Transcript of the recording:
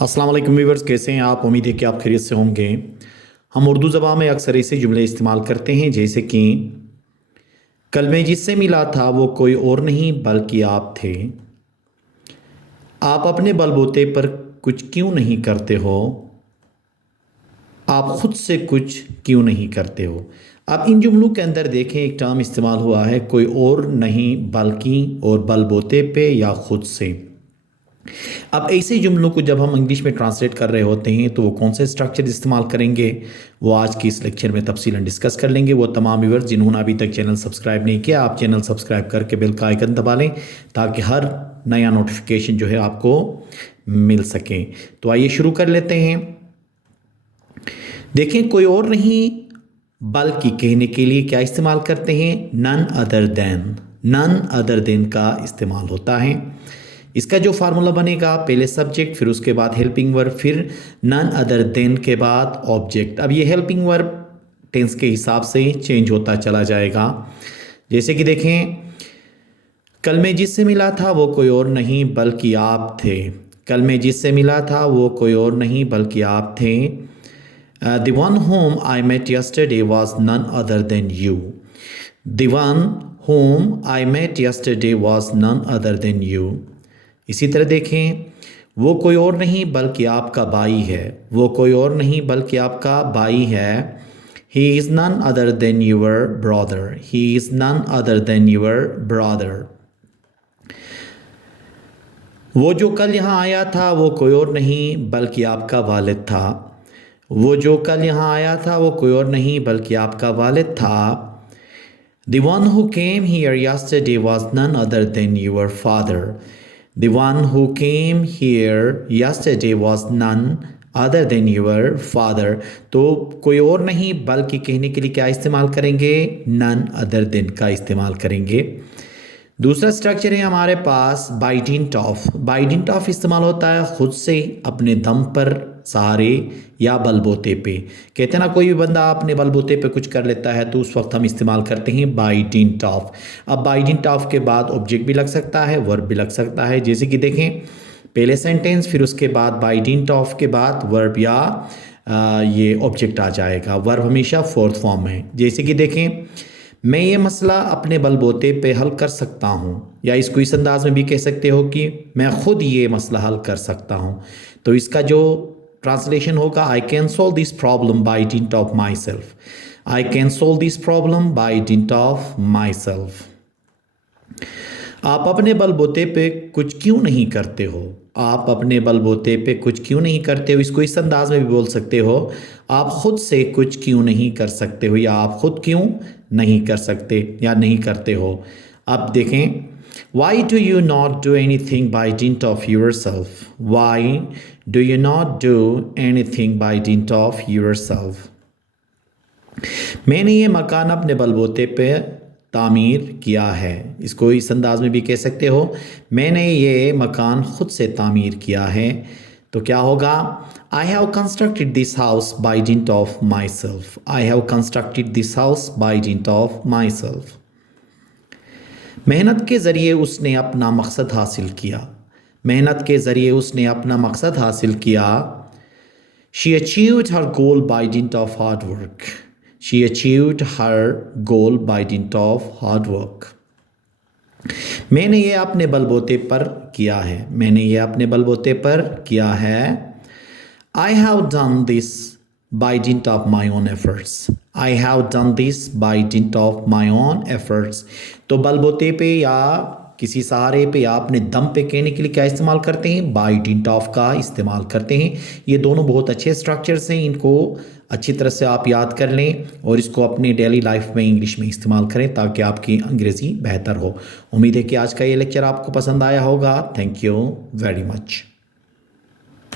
अस्सलाम वालेकुम व्यूअर्स, कैसे हैं आप? उम्मीद है कि आप खैरियत से होंगे। हम उर्दू ज़बान में अक्सर ऐसे जुमले इस्तेमाल करते हैं जैसे कि कल मैं जिससे मिला था वो कोई और नहीं बल्कि आप थे। आप अपने बलबूते पर कुछ क्यों नहीं करते हो? आप खुद से कुछ क्यों नहीं करते हो? अब इन जुमलों के अंदर देखें, एक टर्म इस्तेमाल हुआ है कोई और नहीं बल्कि और बलबूते पे या खुद से। अब ऐसे जुमलों को जब हम इंग्लिश में ट्रांसलेट कर रहे होते हैं तो वो कौन से स्ट्रक्चर इस्तेमाल करेंगे, वो आज की इस लेक्चर में तफसीलन डिस्कस कर लेंगे। वो तमाम व्यूअर्स जिन्होंने अभी तक चैनल सब्सक्राइब नहीं किया, आप चैनल सब्सक्राइब करके बेल का आइकन दबा लें ताकि हर नया नोटिफिकेशन जो है आपको मिल सके। तो आइए शुरू कर लेते हैं। देखें, कोई और नहीं बल्कि कहने के लिए क्या इस्तेमाल करते हैं? None other than. None other than का इस्तेमाल होता है। इसका जो फार्मूला बनेगा, पहले सब्जेक्ट, फिर उसके बाद हेल्पिंग वर्ब, फिर नन अदर देन के बाद ऑब्जेक्ट। अब ये हेल्पिंग वर्ब टेंस के हिसाब से चेंज होता चला जाएगा। जैसे कि देखें, कल मैं जिससे मिला था वो कोई और नहीं बल्कि आप थे। कल मैं जिससे मिला था वो कोई और नहीं बल्कि आप थे। The one whom I met yesterday was none other than you. The one whom I met yesterday was none other than you. इसी तरह देखें, वो कोई और नहीं बल्कि आपका भाई है। वो कोई और नहीं बल्कि आपका भाई है। He is none other than your brother. He is none other than your brother. वो जो कल यहाँ आया था वो कोई और नहीं बल्कि आपका वालिद था। वो जो कल यहाँ आया था वो कोई और नहीं बल्कि आपका वालिद था। The one who came here yesterday was none other than your father. The one who came here yesterday was none other than your father. तो कोई और नहीं बल्कि कहने के लिए क्या इस्तेमाल करेंगे? none other than का इस्तेमाल करेंगे। दूसरा स्ट्रक्चर है हमारे पास by dint of. By dint of इस्तेमाल होता है खुद से, अपने दम पर, सहारे या बलबूते पे। कहते हैं ना, कोई भी बंदा अपने बलबूते पे कुछ कर लेता है तो उस वक्त हम इस्तेमाल करते हैं बाई डिंट ऑफ। अब बाई डिंट ऑफ के बाद ऑब्जेक्ट भी लग सकता है, वर्ब भी लग सकता है। जैसे कि देखें, पहले सेंटेंस, फिर उसके बाद बाई डिंट ऑफ के बाद वर्ब या ये ऑब्जेक्ट आ जाएगा। वर्ब हमेशा फोर्थ फॉर्म में। जैसे कि देखें, मैं ये मसला अपने बलबूते पे हल कर सकता हूँ, या इसको इस अंदाज में भी कह सकते हो कि मैं खुद ये मसला हल कर सकता हूँ। तो इसका जो ट्रांसलेशन होगा, I can solve this problem by dint of my self. I can solve this problem by dint of my self. आप अपने बलबूते पे कुछ क्यों नहीं करते हो? आप अपने बलबूते पे कुछ क्यों नहीं करते हो, इसको इस अंदाज में भी बोल सकते हो, आप खुद से कुछ क्यों नहीं कर सकते हो, या आप खुद क्यों नहीं कर सकते या नहीं करते हो। अब देखें, Why do you not do anything by dint of yourself? Why do you not do anything by dint of yourself? मैंने ये मकान अपने बलबूते पे तामीर किया है। इसको इस अंदाज में भी कह सकते हो, मैंने ये मकान खुद से तामीर किया है। तो क्या होगा? I have constructed this house by dint of myself. I have constructed this house by dint of myself. मेहनत के ज़रिए उसने अपना मकसद हासिल किया। मेहनत के ज़रिए उसने अपना मकसद हासिल किया। She achieved her goal by dint of hard work. She achieved her goal by dint of hard work. मैंने ये अपने बलबूते पर किया है। मैंने ये अपने बलबूते पर किया है। I have done this by dint of my own efforts. I have done this by dint of my own efforts. तो बलबूते पे या किसी सहारे पे या अपने दम पे कहने के लिए क्या इस्तेमाल करते हैं? बाई डिंट ऑफ का इस्तेमाल करते हैं। ये दोनों बहुत अच्छे स्ट्रक्चर्स हैं, इनको अच्छी तरह से आप याद कर लें और इसको अपने डेली लाइफ में इंग्लिश में इस्तेमाल करें ताकि आपकी अंग्रेज़ी बेहतर हो। उम्मीद है कि आज का ये लेक्चर आपको पसंद आया होगा। Thank you very much.